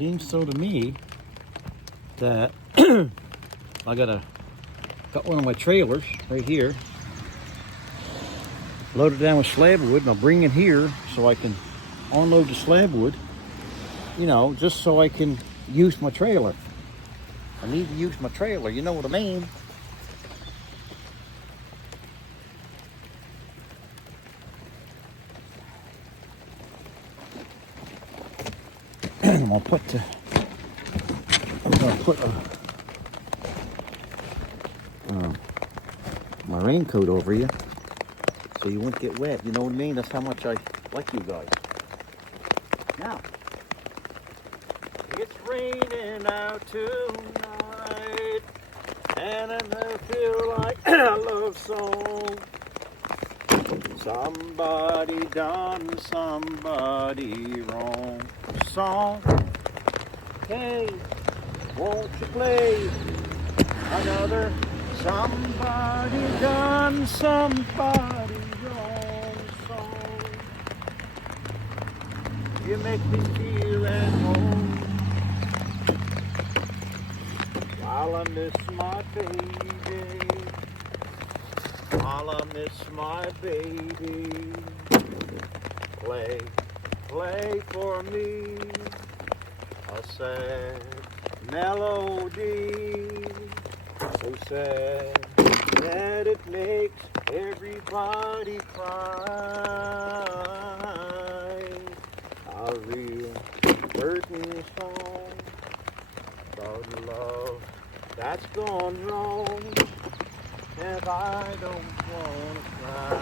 seems so to me that I got one of my trailers right here, load it down with slab wood, and I'll bring it here so I can unload the slab wood, you know, just so I can use my trailer. I need to use my trailer, you know what I mean? I'm gonna put my raincoat over you so you won't get wet. You know what I mean? That's how much I like you guys. Now, it's raining out tonight, and I feel like a love song. Somebody done somebody wrong. Song. Hey, won't you play another somebody done somebody wrong song? You make me feel at home while I miss my baby, while I miss my baby. Play for me a sad melody, so sad that it makes everybody cry. A real hurting song about love that's gone wrong, and I don't want to cry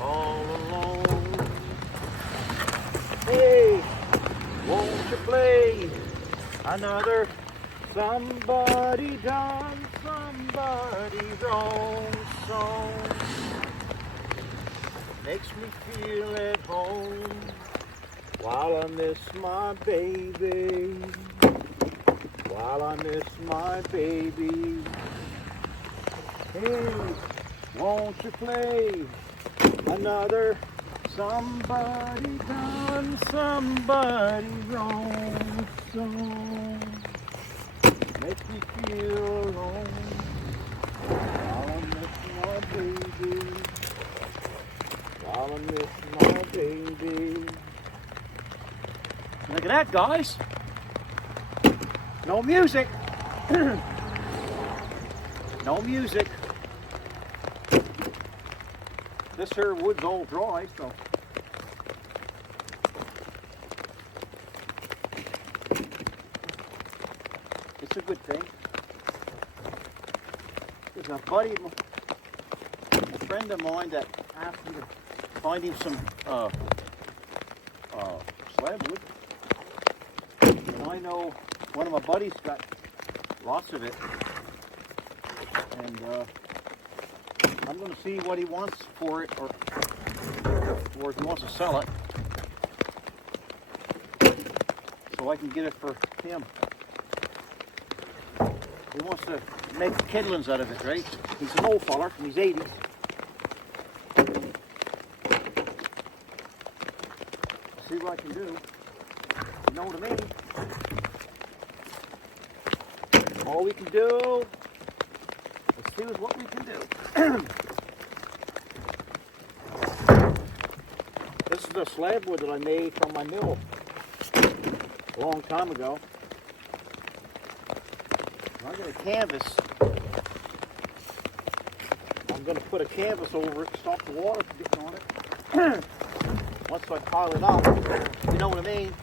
all alone. Hey, won't you play another somebody done somebody wrong song? Makes me feel at home while I miss my baby, while I miss my baby. Hey, won't you play another somebody done somebody wrong song? Makes me feel alone while I miss my baby, while I miss my baby. Look at that, guys. No music. No music. This here wood's all dry, so it's a good thing. There's a buddy, a friend of mine that asked me to find him some slab wood. And I know one of my buddies got lots of it. And I'm going to see what he wants for it, or if he wants to sell it, so I can get it for him. He wants to make kindlings out of it, right? He's an old feller from his 80s. See what I can do. You know what I mean? All we can do is see what we can do. This is the slab wood that I made from my mill a long time ago. I'm going to canvas. I'm going to put a canvas over it to stop the water from getting on it. Once I pile it up, you know what I mean?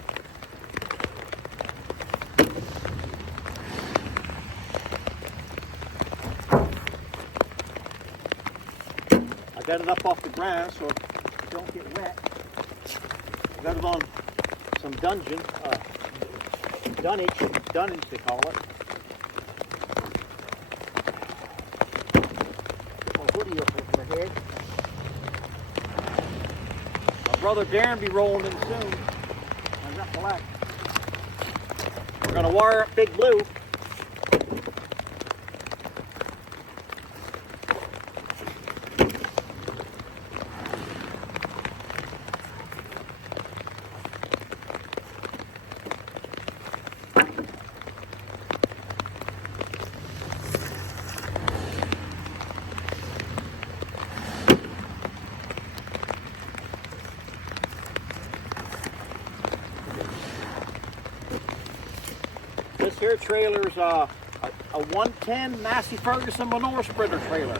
I got it up off the ground so it don't get wet. I got it on some dunnage they call it. Put my hoodie up over my head. My brother Darren be rolling in soon. I got the lack. We're gonna wire up Big Blue. here trailer is a 110 Massey Ferguson manure spreader trailer,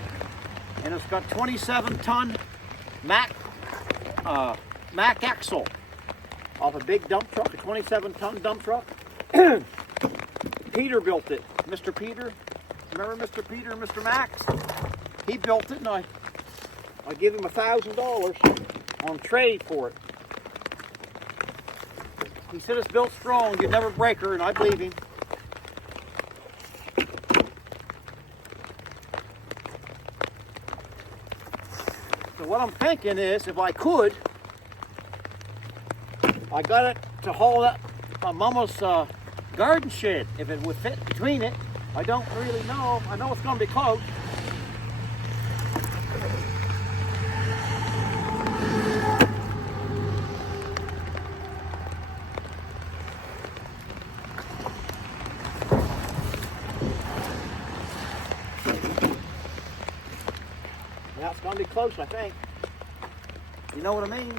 and it's got 27-ton Mack axle off a big dump truck, a 27-ton dump truck. Peter built it. Mr. Peter, remember Mr. Peter and Mr. Max? He built it, and I give him $1,000 on trade for it. He said it's built strong, you'd never break her, and I believe him. So what I'm thinking is, if I could, I got it to haul up my mama's garden shed. If it would fit between it, I don't really know. I know it's going to be close. Yeah, it's going to be close, I think. You know what I mean?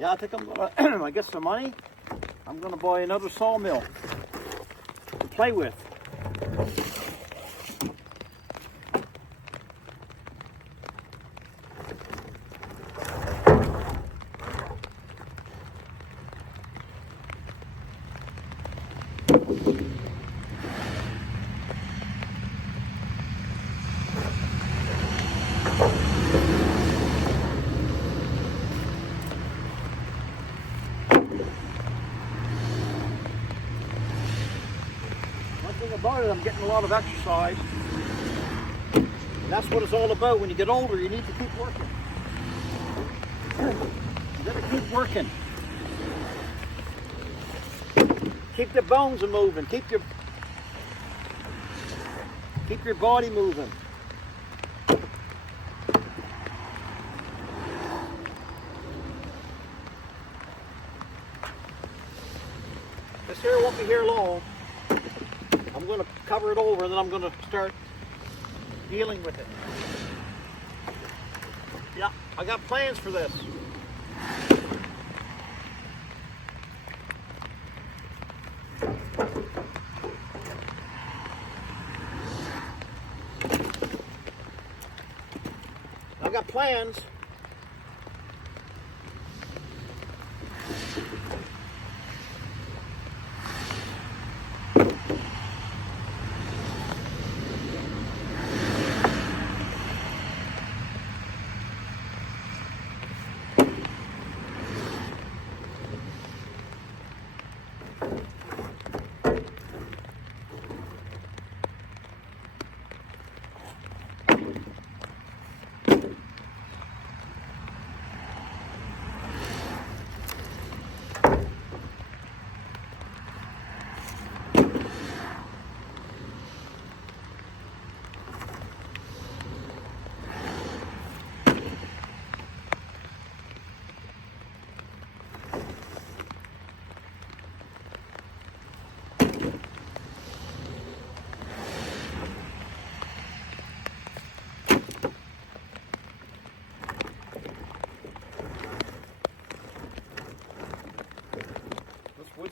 Yeah, I think I'm gonna, I get some money. I'm gonna buy another sawmill to play with. About it, I'm getting a lot of exercise. And that's what it's all about. When you get older, you need to keep working. You gotta keep working. Keep the bones moving. Keep your body moving. This here won't be here long. I'm going to cover it over, and then I'm going to start dealing with it. Yeah, I got plans for this. I got plans.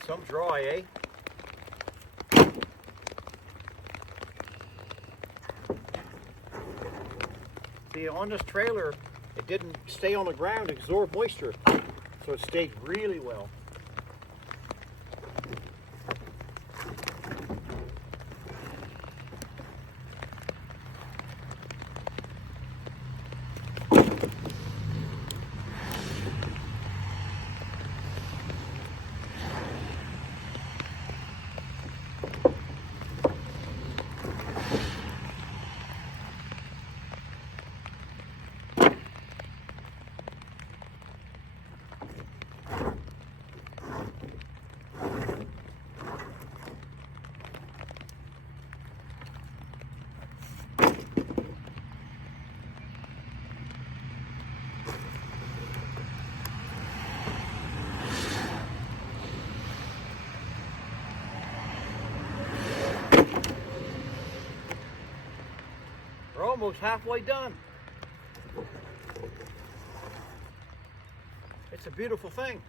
Some dry, eh? See, on this trailer, it didn't stay on the ground, it absorbed moisture, so it stayed really well. We're almost halfway done. It's a beautiful thing.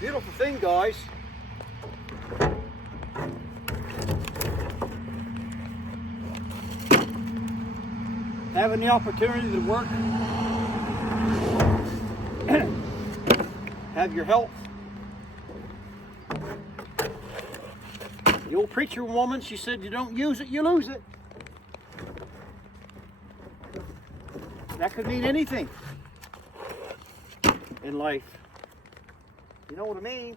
Beautiful thing, guys. Having the opportunity to work, have your health. The old preacher woman, she said, you don't use it, you lose it. That could mean anything in life. You know what I mean?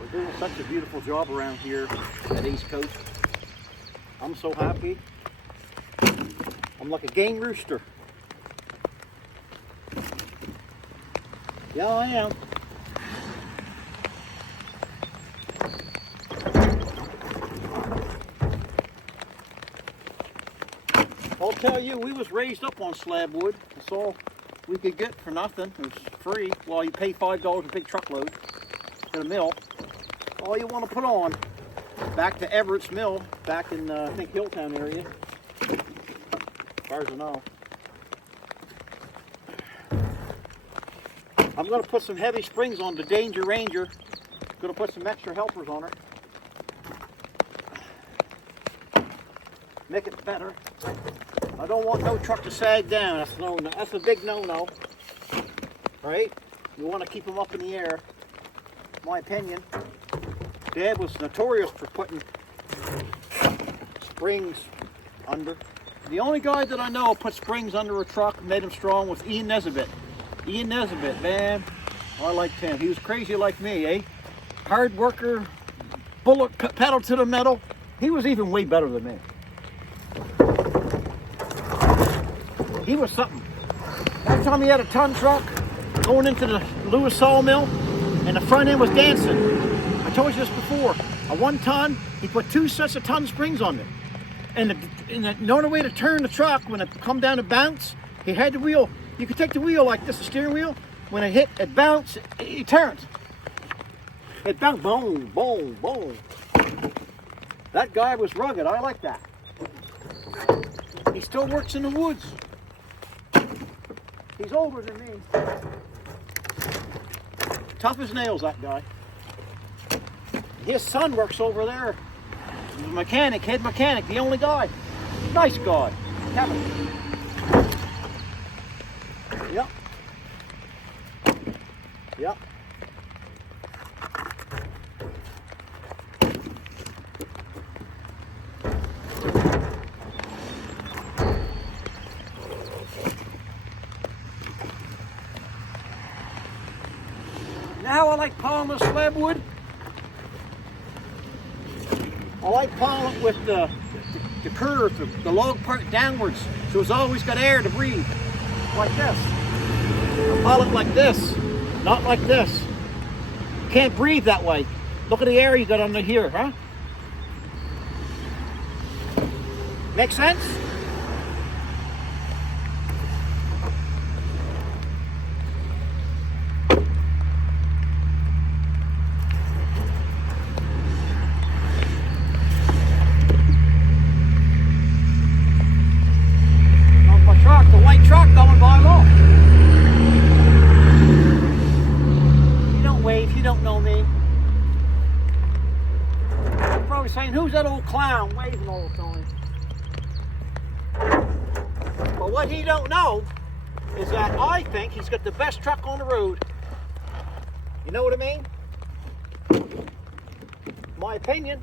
We're doing such a beautiful job around here at East Coast. I'm so happy. I'm like a game rooster. Yeah, I am. I'll tell you, we was raised up on slab wood. That's all we could get for nothing. It was free. Well, you pay $5 a big truckload to the mill. All you want to put on, back to Everett's mill, back in, I think, Hilltown area, as far as I know. I'm going to put some heavy springs on the Danger Ranger. Going to put some extra helpers on her. Make it better. I don't want no truck to sag down. That's a big no-no. Right? You want to keep them up in the air. My opinion. Dad was notorious for putting springs under. The only guy that I know put springs under a truck and made him strong was Ian Nesbitt. Ian Nesbitt, man, I liked him. He was crazy like me, eh? Hard worker, bullet pedal to the metal. He was even way better than me. He was something. Every time he had a ton truck going into the Lewis sawmill and the front end was dancing. I told you this before. A 1 ton, he put 2 sets of ton springs on it. And the only way to turn the truck when it come down to bounce, he had the wheel. You could take the wheel like this, the steering wheel, when it hit, it bounced, it turns. It bounced, boom, boom, boom. That guy was rugged. I like that. He still works in the woods. He's older than me. Tough as nails, that guy. His son works over there. He's a mechanic, head mechanic, the only guy. Nice guy. Kevin. Yep. Yep. Now I like piling the slab wood. I like piling it with the curve, the log part downwards, so it's always got air to breathe. Like this. I pile it like this, not like this. You can't breathe that way. Look at the air you got under here, huh? Make sense? The white truck going by low. You don't wave, you don't know me. You're probably saying, who's that old clown waving all the time? But what he don't know is that I think he's got the best truck on the road. You know what I mean? My opinion.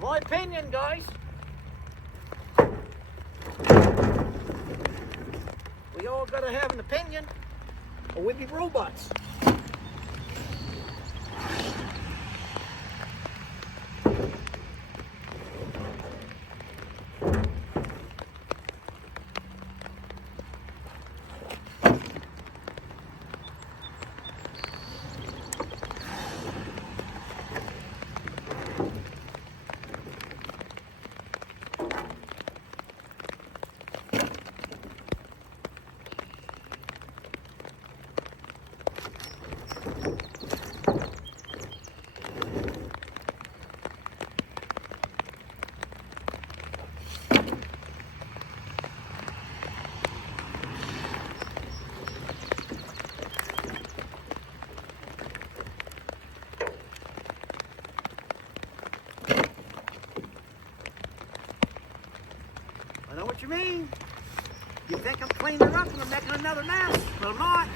My opinion, guys. We all gotta have an opinion, or we'd be robots. I know what you mean. You think I'm cleaning it up and I'm making another mess, but I'm not.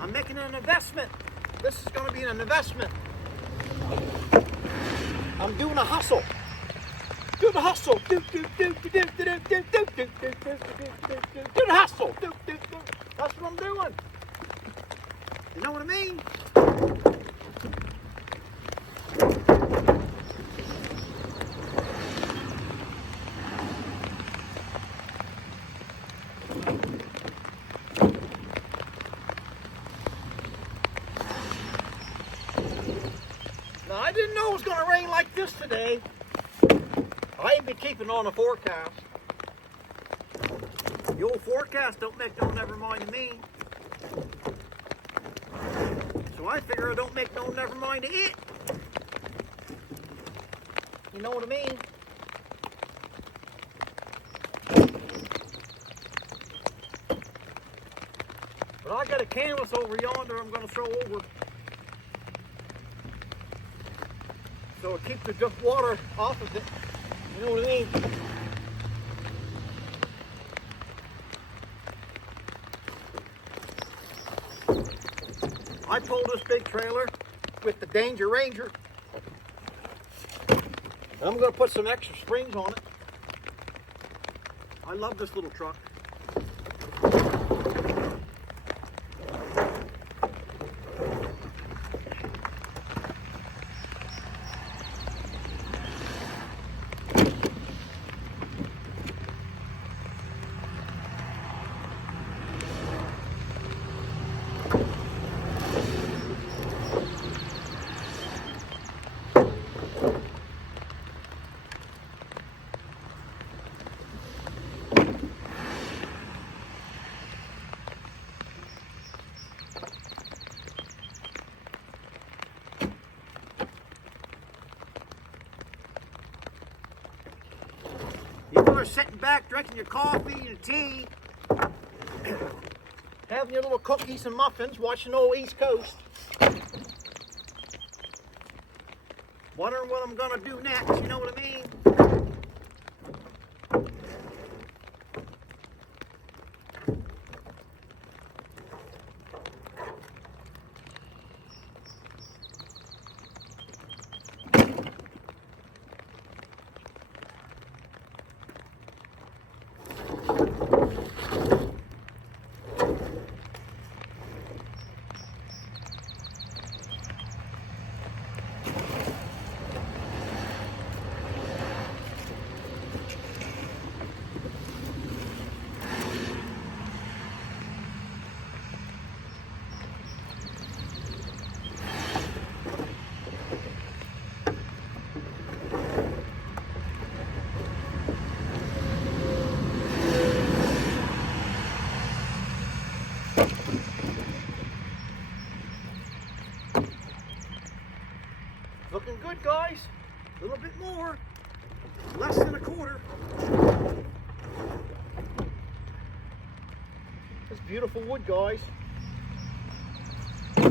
I'm making an investment. This is going to be an investment. I'm doing a hustle. Do the hustle. Do the hustle. That's what I'm doing. You know what I mean? Now, I didn't know it was going to rain like this today. I ain't been keeping on the forecast. The old forecast don't make no never mind to me. So I figure I don't make no never mind to it. You know what I mean? But I got a canvas over yonder I'm going to throw over. So it keeps the water off of it. You know what I mean? I pulled this big trailer with the Danger Ranger. I'm going to put some extra springs on it. I love this little truck. are sitting back, drinking your coffee and tea, having your little cookies and muffins, watching old East Coast, wondering what I'm gonna do next, you know what I mean? Looking good, guys. A little bit more. Less than a quarter. That's beautiful wood, guys. You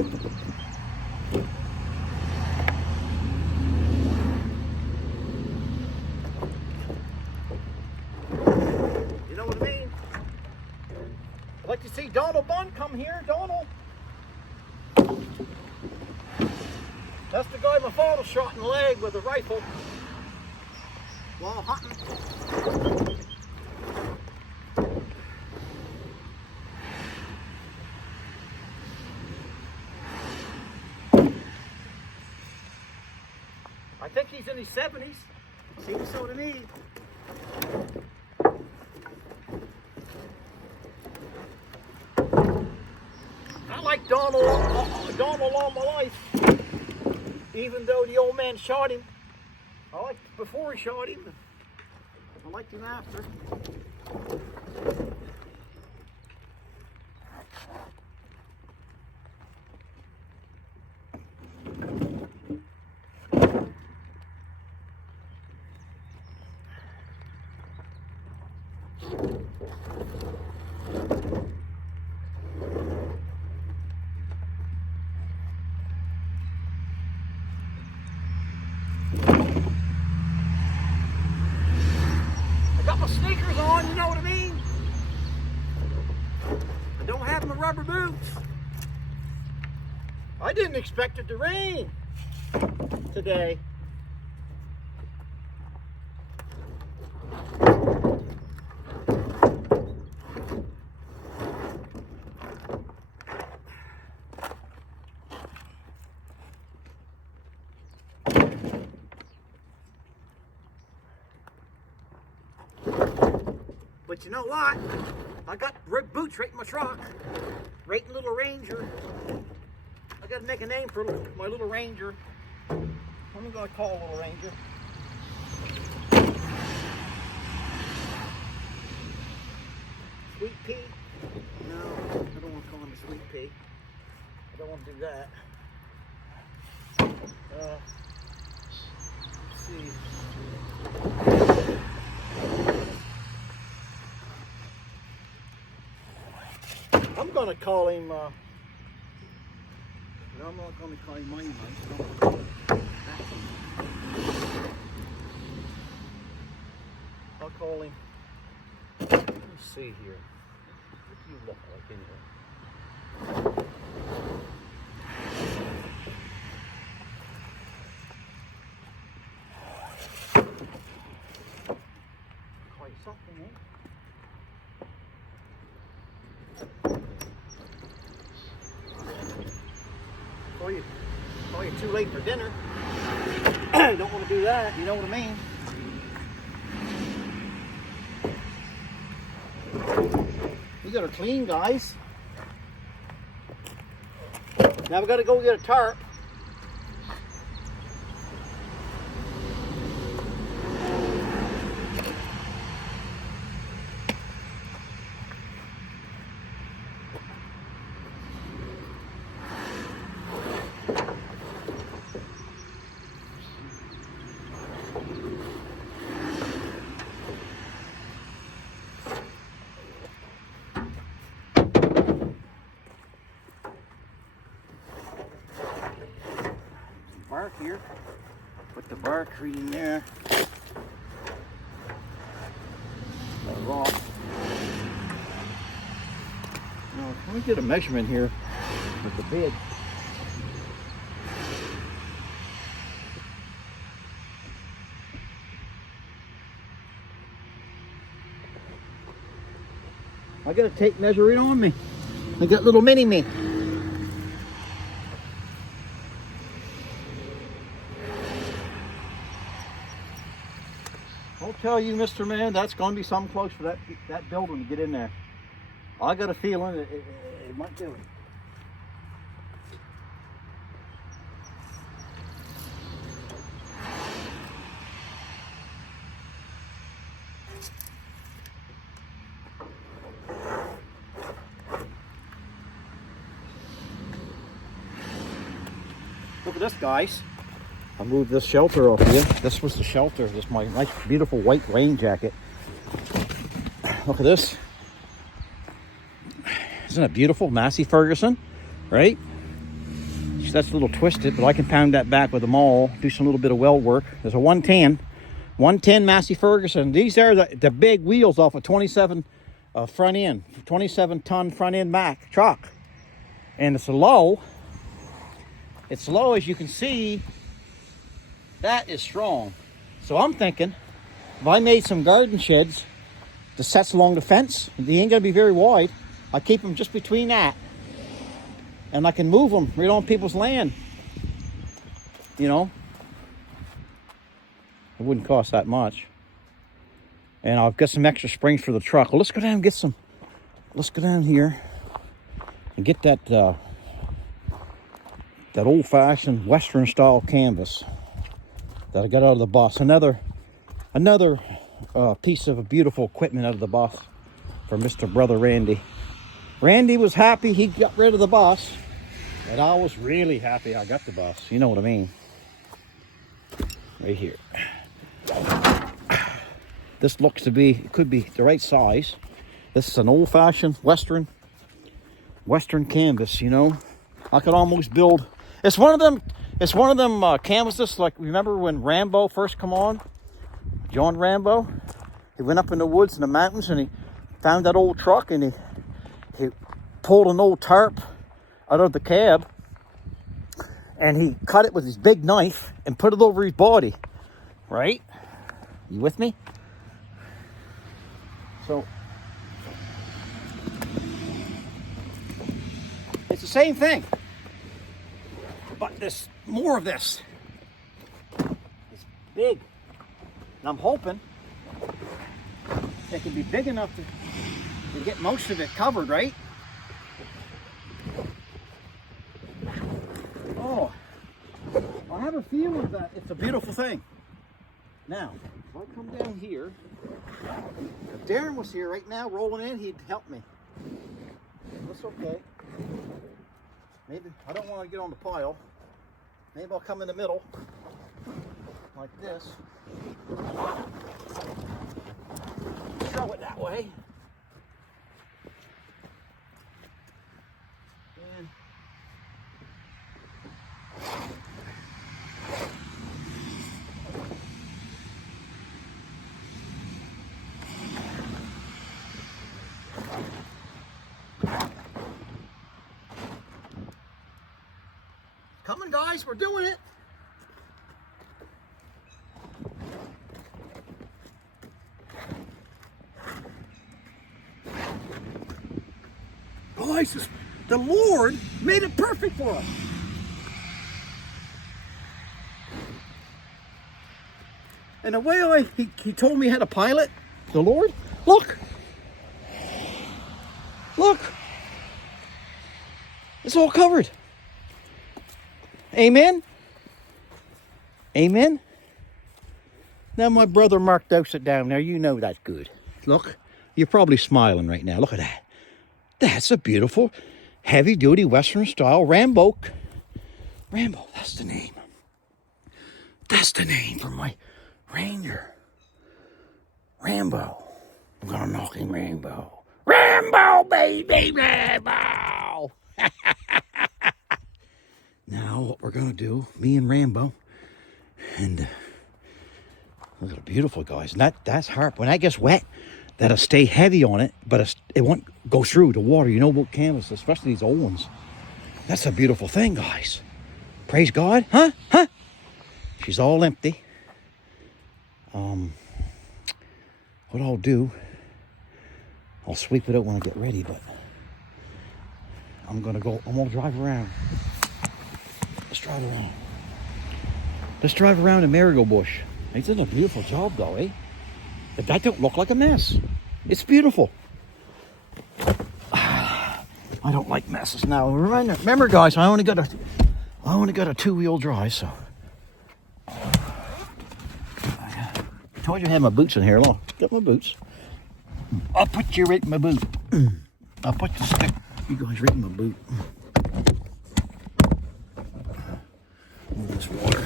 know what I mean? I'd like to see Donald Bunn come here. Donald. That's the guy my father shot in the leg with a rifle while hunting. I think he's in his 70s. Seems so to me. I like Donald all my life. Even though the old man shot him. I liked him before he shot him. I liked him after. Sneakers on, you know what I mean? I don't have my rubber boots. I didn't expect it to rain today. But you know what? I got boots right in my truck. Right in Little Ranger. I gotta make a name for my Little Ranger. What am I gonna call Little Ranger? Sweet Pea? No, I don't want to call him a Sweet Pea. I don't want to do that. Let's see. I'm gonna call him, no, I'm not gonna call him Money Mice. I'll call him, let me see here. What do you look like anyway? Call you something, eh? Call you too late for dinner. Don't want to do that, you know what I mean? We gotta clean, guys. Now we gotta go get a tarp. here. Put the barcode in there. A rock. Now, let me get a measurement here with the bid. I got a tape measure it on me. I got little mini me. I'll tell you, Mr. Man, that's going to be something close for that building to get in there. I got a feeling it might do it. Look at this, guys. I moved this shelter off here. This was the shelter. This is my nice, beautiful white rain jacket. Look at this. Isn't it beautiful? Massey Ferguson, right? That's a little twisted, but I can pound that back with a maul, do some little bit of weld work. There's a 110 Massey Ferguson. These are the big wheels off a 27 front end, 27 ton front end Mack truck. And it's low. It's low, as you can see. That is strong. So I'm thinking, if I made some garden sheds, the sets along the fence, they ain't gonna be very wide. I keep them just between that. And I can move them right on people's land. You know? It wouldn't cost that much. And I'll get some extra springs for the truck. Well, let's go down and get some. Let's go down here and get that that old-fashioned Western style canvas that I got out of the bus. Another piece of beautiful equipment out of the bus for Mr. Brother Randy. Randy was happy he got rid of the bus, and I was really happy I got the bus. You know what I mean? Right here. This looks to be, it could be the right size. This is an old-fashioned Western canvas, you know. I could almost build, it's one of them canvases, like, remember when Rambo first come on? John Rambo? He went up in the woods and the mountains and he found that old truck and he pulled an old tarp out of the cab and he cut it with his big knife and put it over his body, right? You with me? So, it's the same thing, but there's more of this. It's big. And I'm hoping it can be big enough to get most of it covered, right? Oh, I have a feeling that it's a beautiful thing. Now, if I come down here, if Darren was here right now rolling in, he'd help me. That's okay. Maybe, I don't want to get on the pile. Maybe I'll come in the middle, like this. Throw it that way. And coming, guys, we're doing it. Guys, the Lord made it perfect for us. And the way he told me how to pilot, the Lord, look, it's all covered. Amen? Amen? Now my brother Mark dosed it down there. You know that's good. Look, you're probably smiling right now. Look at that. That's a beautiful, heavy-duty Western style Rambo. Rambo, that's the name. That's the name for my Ranger. Rambo. I'm gonna knock him Rambo. Rambo, baby, Rambo! Now, what we're gonna do, me and Rambo, And look at it, beautiful, guys. And that's hard. When that gets wet, that'll stay heavy on it, but it won't go through the water. You know about canvas, especially these old ones. That's a beautiful thing, guys. Praise God. Huh? She's all empty. What I'll do, I'll sweep it out when I get ready, but I'm gonna drive around. Let's drive around the marigold bush. He's done a beautiful job though, eh? But that don't look like a mess. It's beautiful. I don't like messes now. Remember guys, I only got a 2-wheel drive, so I told you I had my boots in here. Look, got my boots. I'll put you right in my boot. I'll put the stick, you guys, right in my boot. Move this water.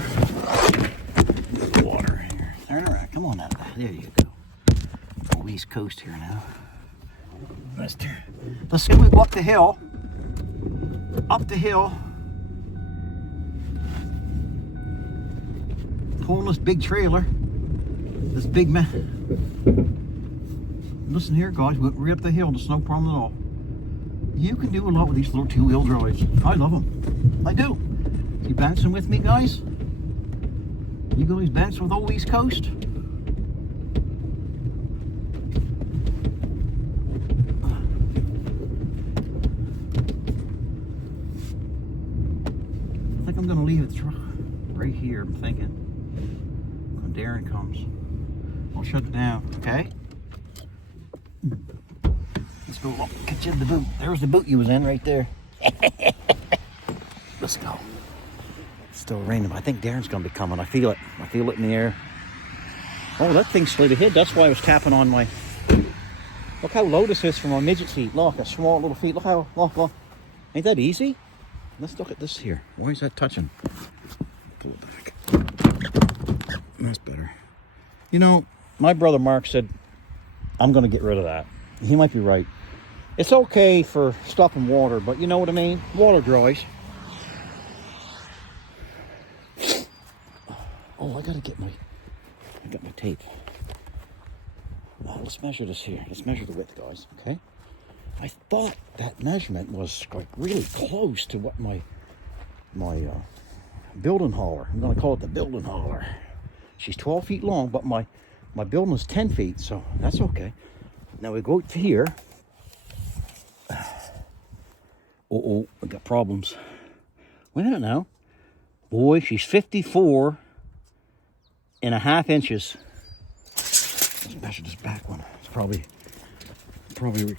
Move the water here. Turn around. Come on out. There you go. Oh, East Coast here now. Let's see, we go up the hill. Up the hill. Pulling this big trailer. This big man. Listen here, guys. We went right up the hill. There's no problem at all. You can do a lot with these little 2-wheel drives. I love them. I do. You bouncing with me, guys? You guys bouncing with old East Coast? I think I'm going to leave it right here, I'm thinking. When Darren comes, I'll shut it down, okay? Let's go up, get you in the boot. There's the boot you was in right there. Let's go. It's still raining. I think Darren's going to be coming. I feel it. I feel it in the air. Oh, that thing slid ahead. That's why I was tapping on my... Look how low this is for my midget feet. Look, a small little feet. Look how... Look. Ain't that easy? Let's look at this here. Why is that touching? Pull it back. That's better. You know, my brother Mark said, I'm going to get rid of that. He might be right. It's okay for stopping water, but you know what I mean? Water dries. Oh, I got my tape. Let's measure this here. Let's measure the width, guys, okay? I thought that measurement was like really close to what my building hauler. I'm going to call it the building hauler. She's 12 feet long, but my building is 10 feet, so that's okay. Now we go to here. Oh, I got problems. Wait a minute now. Boy, she's 54.5 inches. Let's measure this back one. It's probably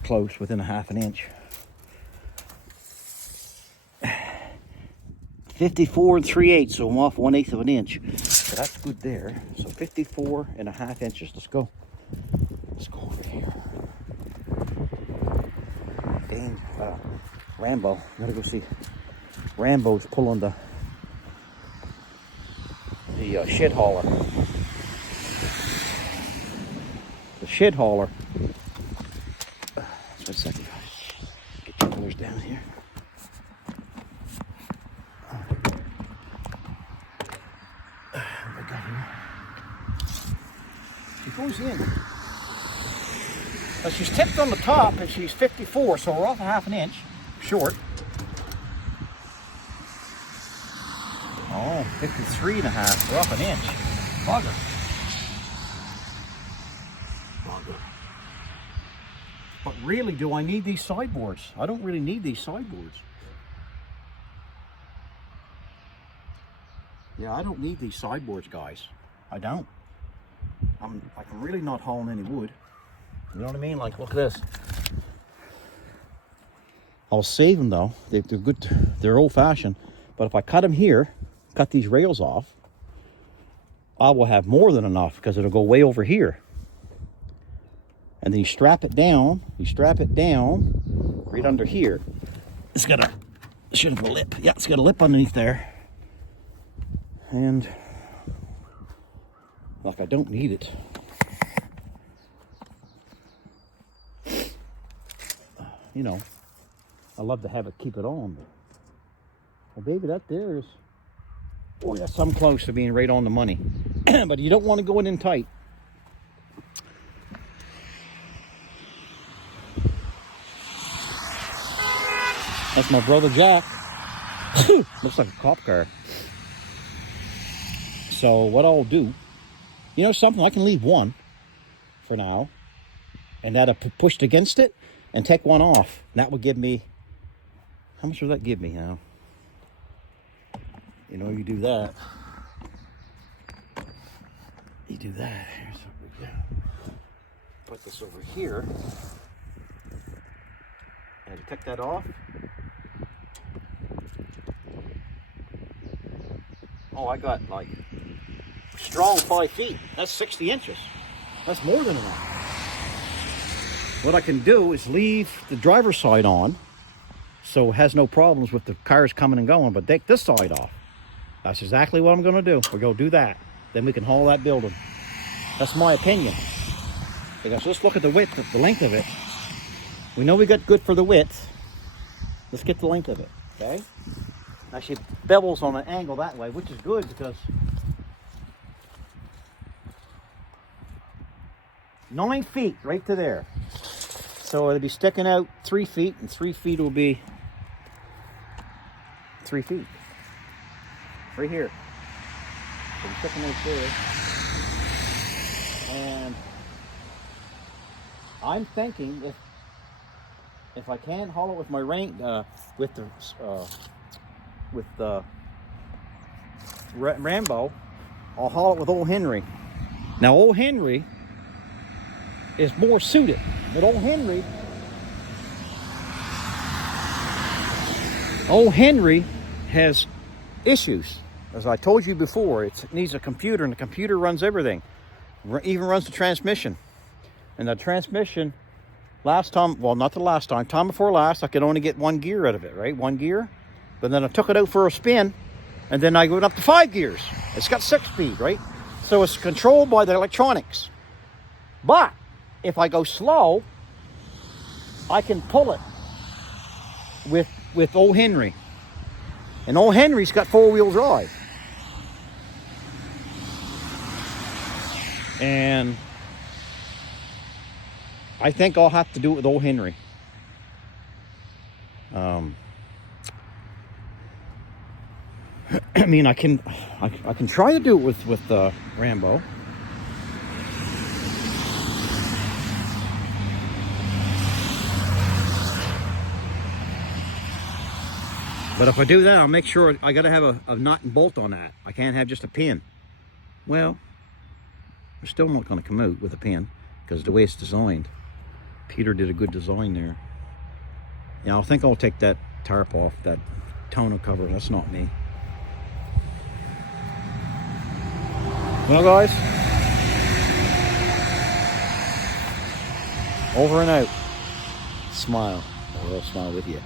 close, within a half an inch. 54 3/8, so I'm off 1/8 of an inch. So that's good there. So 54.5 inches. Let's go over here. Dang, Rambo. Gotta go see. Rambo's pulling the shed hauler. The shed hauler. Just a second, guys. Get your doors down here. What I got here? She goes in. Now she's tipped on the top and she's 54, so we're off a half an inch short. Oh, 53.5. We're off an inch. Bugger. But really, do I need these sideboards? I don't really need these sideboards. Yeah, I don't need these sideboards, guys. I don't. I'm really not hauling any wood. You know what I mean? Like, look at this. I'll save them though. They're good. They're old-fashioned. But if I cut them here, cut these rails off, I will have more than enough because it'll go way over here. And then you strap it down. Right under here. It should have a lip. Yeah, it's got a lip underneath there. And like, I don't need it. You know, I love to have it, keep it on. But, well, baby, that there is Oh, yes, I'm close to being right on the money. But you don't want to go in tight. That's my brother Jack. Looks like a cop car. So what I'll do, you know something, I can leave one for now. And that'll pushed against it and take one off. And that would give me, how much will that give me now? You know, you do that. You do that. Here's what we do. Put this over here. And to take that off. Oh, I got like strong 5 feet. That's 60 inches. That's more than enough. What I can do is leave the driver's side on so it has no problems with the cars coming and going, but take this side off. That's exactly what I'm going to do. We're going to do that. Then we can haul that building. That's my opinion. Because let's look at the width, the length of it. We know we got good for the width. Let's get the length of it, okay? Actually, it bevels on an angle that way, which is good because 9 feet right to there. So it'll be sticking out 3 feet, and 3 feet will be 3 feet. Right here. So we're sticking right there. And I'm thinking if I can't haul it with my with the Rambo, I'll haul it with old Henry. Now old Henry is more suited, but old Henry has issues. As I told you before, it needs a computer, and the computer runs everything. Even runs the transmission. And the transmission, last time, well, not the last time, time before last, I could only get 1 gear out of it, right? 1 gear. But then I took it out for a spin, and then I went up to 5 gears. It's got 6 speed, right? So it's controlled by the electronics. But if I go slow, I can pull it with old Henry. And old Henry's got 4-wheel drive. And I think I'll have to do it with old Henry. I mean, I can try to do it with Rambo. But if I do that, I'll make sure I got to have a nut and bolt on that. I can't have just a pin. Well, they're still not going to come out with a pin because the way it's designed. Peter did a good design there. Yeah, I think I'll take that tarp off, that tonneau cover. That's not me. Well, guys, over and out. Smile, or I'll smile with you.